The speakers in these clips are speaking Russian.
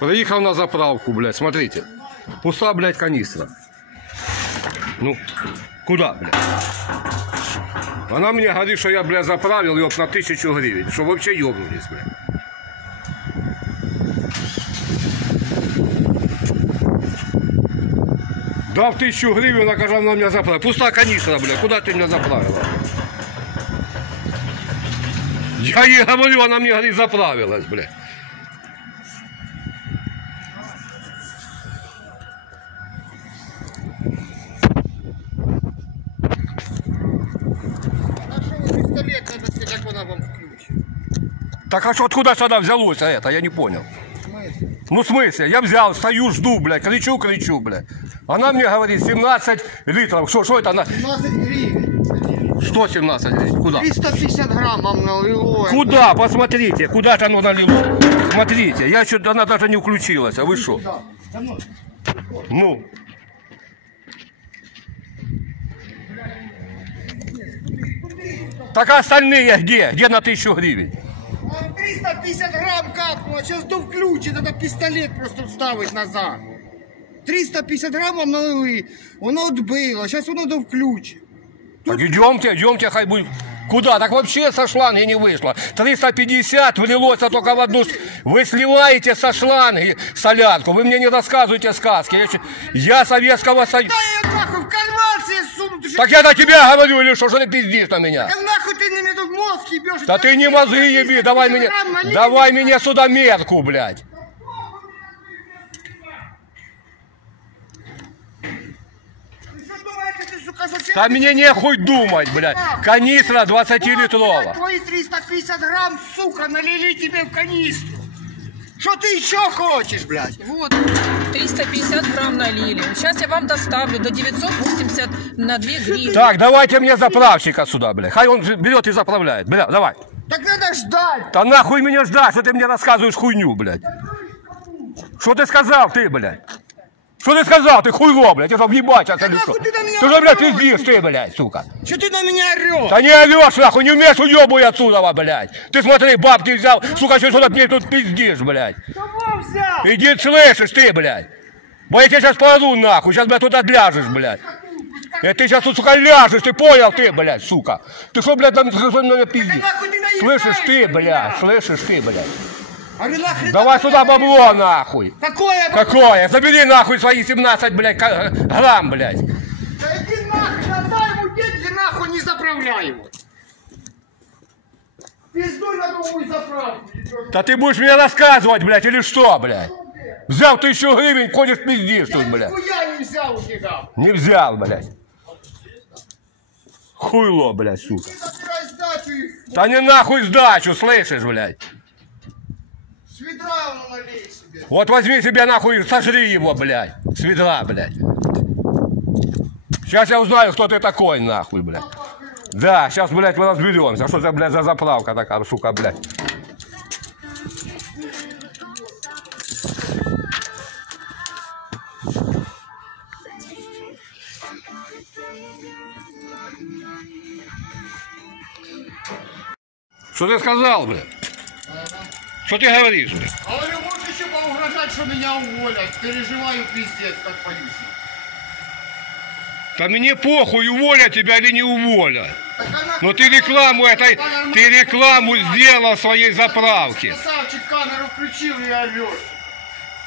Приехал на заправку, блядь, смотрите. Пуста, блядь, канистра. Ну, куда, блядь? Она мне говорит, что я, блядь, заправил ее на 1000 гривен. Что вообще ёбнулись, блядь. Дав 1000 гривен, она, кажется, она меня заправила. Пуста канистра, блядь, куда ты меня заправила? Я ей говорю, она мне говорит, заправилась, блядь. Так а что, откуда сюда взялось это? Я не понял. Ну, в смысле? Я взял, стою, жду, блядь, кричу, блядь. Она мне говорит, 17 литров. Что это она? 17 гривен. Что 17 гривен? Куда? 350 граммов налило. Куда? Посмотрите, куда же оно налило? Смотрите, я что-то, она даже не включилась, а вы что? Ну. Так а остальные где? Где на 1000 гривен? 350 грамм капнуло, сейчас то включит, это пистолет просто вставить назад. 350 граммов налили, воно отбило, сейчас воно до включит. Так идемте, хай будет. Куда? Так вообще со шланги не вышло. 350 влилось только в одну. Вы сливаете со шланги солянку. Вы мне не рассказывайте сказки. Я Советского Союза. Да я нахуй в карман себе суну. Так я на тебя говорю или что? Что ты пиздишь на меня? Так нахуй ты на меня тут мозг ебешь. Да ты не мозги еби, давай мне сюда метку, блядь. Да мне нехуй думать, блядь. Канистра 20-литровая. Твои 350 грамм, сука, налили тебе в канистру. Что ты еще хочешь, блядь? Вот, 350 грамм налили. Сейчас я вам доставлю до 980 на 2 гривны. Так, давайте мне заправщика сюда, блядь. Хай он берет и заправляет. Бля, давай. Так надо ждать. Да нахуй меня ждать, что ты мне рассказываешь хуйню, блядь. Что ты сказал, ты, блядь? Что ты сказал? Ты хуйло, блядь, я же въебать сейчас или что? Ты же, блядь, пиздишь, ты, блядь, сука. Что ты на меня орешь? Да не орешь, нахуй, не умеешь уебывай отсюда, блядь. Ты смотри, бабки взял, сука, что сюда мне тут пиздишь, блядь. Кого взял? Иди, слышишь, ты, блядь. Бо я тебя сейчас порву, нахуй, сейчас, блядь, тут отляжешь, блядь. И ты сейчас тут, сука, ляжешь, ты понял, ты, блядь, сука. Ты что, блядь, на меня пиздишь? Слышишь, ты, блядь, слышишь, ты, блядь. Давай сюда бабло, нахуй. Какое? Какое? Забери, нахуй, свои 17, блядь, грамм, блядь. Да иди нахуй, отдай ему деньги, нахуй, не заправляй его. Пиздуй на другую заправку. Да ты будешь мне рассказывать, блядь, или что, блядь? Взял 1000 гривен, ходишь пиздишь тут, блядь. Я не взял у тебя. Не взял, блядь. Хуйло, блядь, сука. Да не нахуй сдачу, слышишь, блядь. С ведра он налей себе. Вот возьми себе нахуй, сожри его, блядь. С ведра, блядь. Сейчас я узнаю, кто ты такой, нахуй, блядь. Да, сейчас, блядь, мы разберемся. Что за, блядь, за заправка такая, сука, блядь. Что ты сказал, блядь? Что ты говоришь, блядь? Говорю, можешь еще поугрожать, что меня уволят. Переживаю пиздец, как боюсь. Да мне похуй, уволят тебя или не уволят. Но ты рекламу этой, ты рекламу сделал своей заправки. Красавчик, камеру включил и орешь.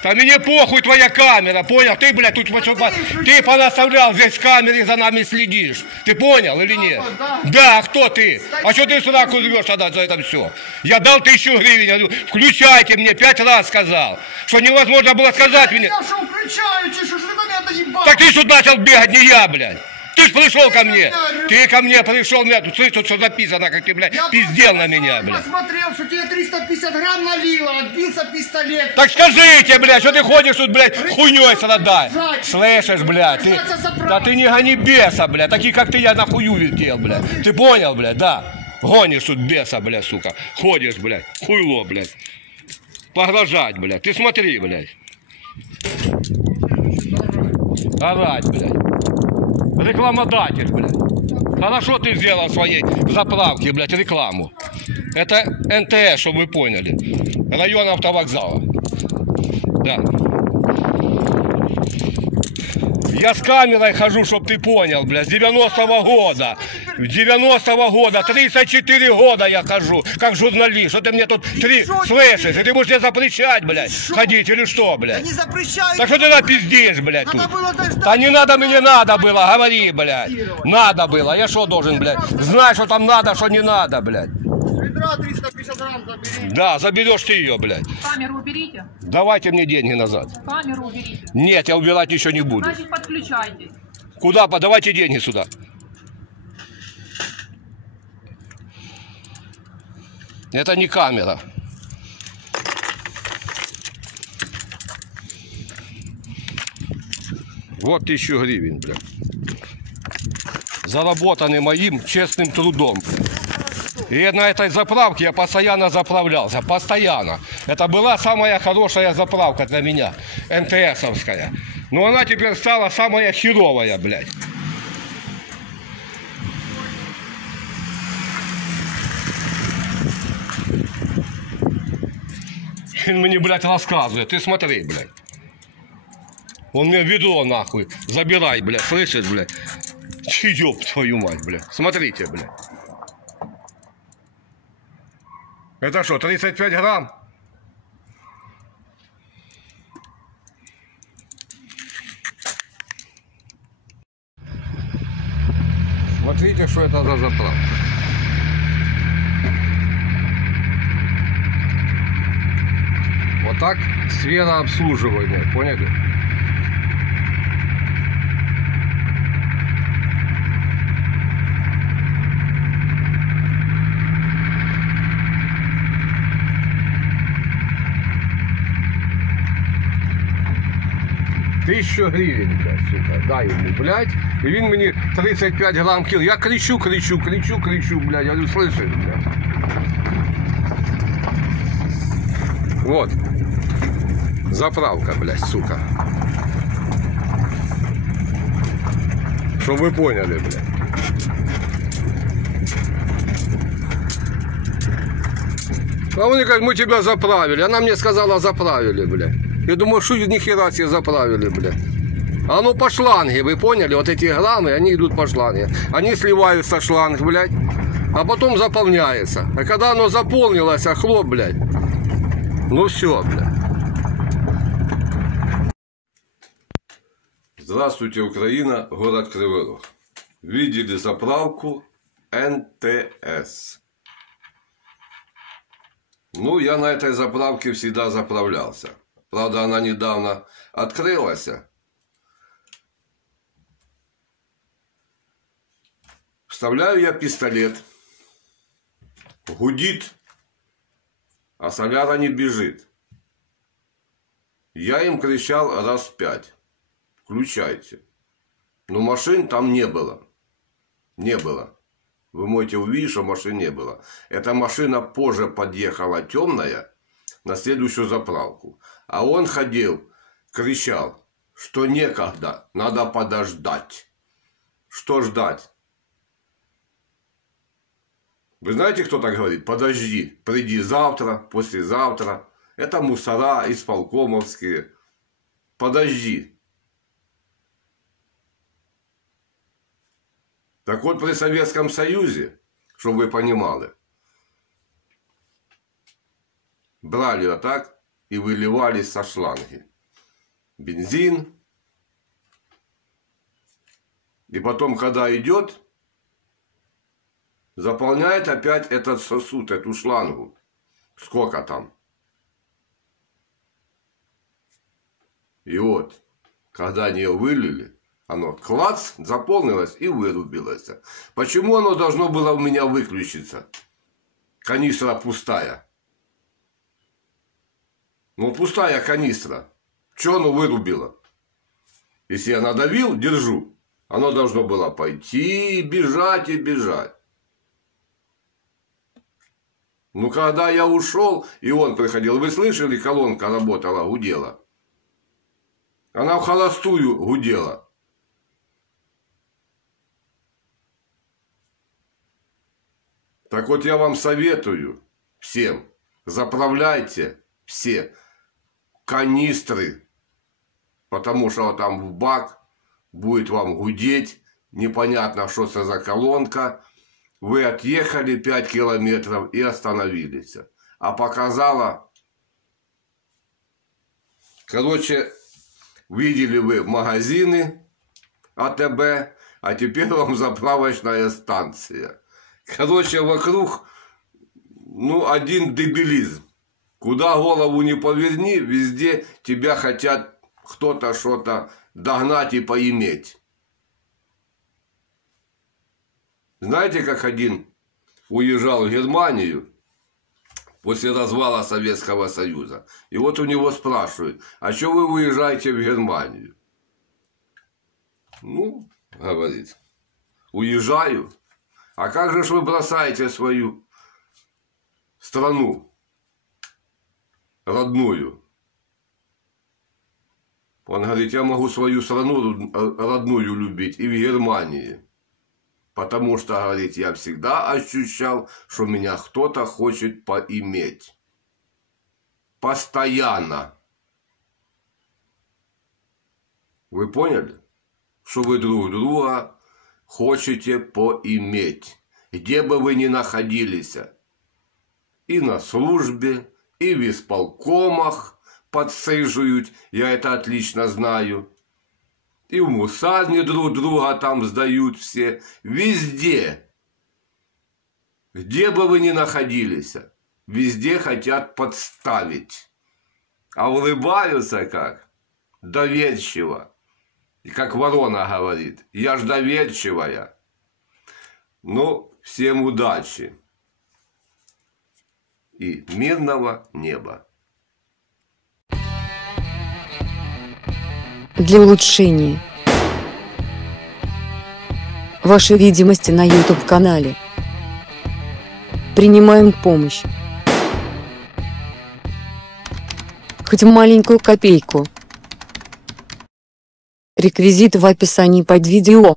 Да мне похуй твоя камера, понял? Ты, блядь, тут ты понаставлял здесь камеры, за нами следишь. Ты понял или нет? Да, а кто ты? А что ты сюда кузрешь тогда за это все? Я дал 1000 гривен, я говорю, включайте мне, 5 раз сказал. Что невозможно было сказать мне. Я что, включаю, что ты на меня доебал? Так ты тут начал бегать, не я, блядь. Ты ж пришел ко мне. Ты ко мне пришел, тут слышь, тут все записано, как ты, блядь, пиздел на меня, блядь. Я посмотрел, что тебе 350 грамм налило, отбился пистолет. Так скажите, блядь, что ты ходишь тут, блядь, хуйней страдай. Слышишь, блядь, ты, да ты не гони беса, блядь, такие, как ты, я на хую вертел, блядь. Ты понял, блядь, да? Гонишь тут беса, блядь, сука. Ходишь, блядь, хуйло, блядь. Погрожать, блядь. Ты смотри, блядь. Орать, блядь. Рекламодатель, блядь. Хорошо ты сделал своей заправке, блядь, рекламу. Это НТС, чтобы вы поняли. Район автовокзала. Да. Я с камерой хожу, чтоб ты понял, блядь, с 90-го года. 90-го года, 34 года я хожу, как журналист. Что ты мне тут слышишь? И ты будешь мне запрещать, блядь, ходить или что, блядь? Я не запрещаю. Так что ты напиздишь, блядь, тут? Надо было дождаться. Да не надо, мне надо было, говори, блядь. Надо было, я что должен, блядь? Знать, что там надо, что не надо, блядь. Ведра 350 грамм забери. Да, заберешь ты ее, блядь. Камеру уберите. Давайте мне деньги назад. Камеру уберите. Нет, я убирать ничего не буду. Значит, подключайтесь. Куда? Давайте деньги сюда. Это не камера. Вот 1000 гривен, блядь. Заработаны моим честным трудом. И на этой заправке я постоянно заправлялся. Постоянно. Это была самая хорошая заправка для меня. МТСовская. Но она теперь стала самая херовая, блядь. Он мне, блядь, рассказывает. Ты смотри, блядь. Он мне ведро, нахуй. Забирай, блядь. Слышишь, блядь? Ёб твою мать, блядь. Смотрите, блядь. Это что, 35 грамм? Смотрите, что это за заправка. Вот так сфера обслуживания, поняли? Тисячу гривень, блядь, сука, дай йому, блядь, і він мені 35 грам кіл. Я кричу, блядь, я говорю, слышишь, блядь. Вот. Заправка, блядь, сука. Чтоб вы поняли, блядь. А они говорят, мы тебя заправили. Она мне сказала, заправили, блядь. Я думаю, что ни хера себе заправили, блядь. А ну по шланге, вы поняли? Вот эти граммы, они идут по шланге. Они сливаются шланг, блядь. А потом заполняется. А когда оно заполнилось, хлоп, блядь. Ну все, блядь. Здравствуйте, Украина, город Кривой Рог. Видели заправку НТС. Ну, я на этой заправке всегда заправлялся. Правда, она недавно открылась. Вставляю я пистолет. Гудит, а соляра не бежит. Я им кричал раз 5. Включайте. Но машин там не было. Не было. Вы можете увидеть, что машин не было. Эта машина позже подъехала темная на следующую заправку. А он ходил, кричал, что некогда, надо подождать. Что ждать? Вы знаете, кто так говорит? Подожди, приди завтра, послезавтра. Это мусора исполкомовские. Подожди. Так вот, при Советском Союзе, чтобы вы понимали, брали вот так и выливали со шланги бензин. И потом, когда идет, заполняет опять этот сосуд, эту шлангу. Сколько там? И вот, когда они ее вылили, оно клац, заполнилось и вырубилось. Почему оно должно было у меня выключиться? Канистра пустая. Ну, пустая канистра. Что оно вырубило? Если я надавил, держу. Оно должно было пойти, бежать и бежать. Ну, когда я ушел, и он приходил, вы слышали, колонка работала, гудела. Она в холостую гудела. Так вот, я вам советую всем, заправляйте все канистры, потому что там в бак будет вам гудеть, непонятно, что это за колонка. Вы отъехали 5 километров и остановились. А показала, короче, видели вы магазины АТБ, а теперь вам заправочная станция. Короче, вокруг, ну, один дебилизм. Куда голову не поверни, везде тебя хотят кто-то что-то догнать и поиметь. Знаете, как один уезжал в Германию после развала Советского Союза. И вот у него спрашивают, а что вы уезжаете в Германию? Ну, говорит, уезжаю. А как же вы бросаете свою страну родную? Он говорит, я могу свою страну родную любить и в Германии. Потому что, говорит, я всегда ощущал, что меня кто-то хочет поиметь. Постоянно. Вы поняли? Что вы друг друга хотите поиметь. Где бы вы ни находились. И на службе, и в исполкомах подсаживают, я это отлично знаю. И в мусарне друг друга там сдают все. Везде. Где бы вы ни находились. Везде хотят подставить. А улыбаются как? Доверчиво. И как ворона говорит. Я ж доверчивая. Ну, всем удачи. И мирного неба. Для улучшения вашей видимости на YouTube-канале принимаем помощь. Хоть маленькую копейку. Реквизиты в описании под видео.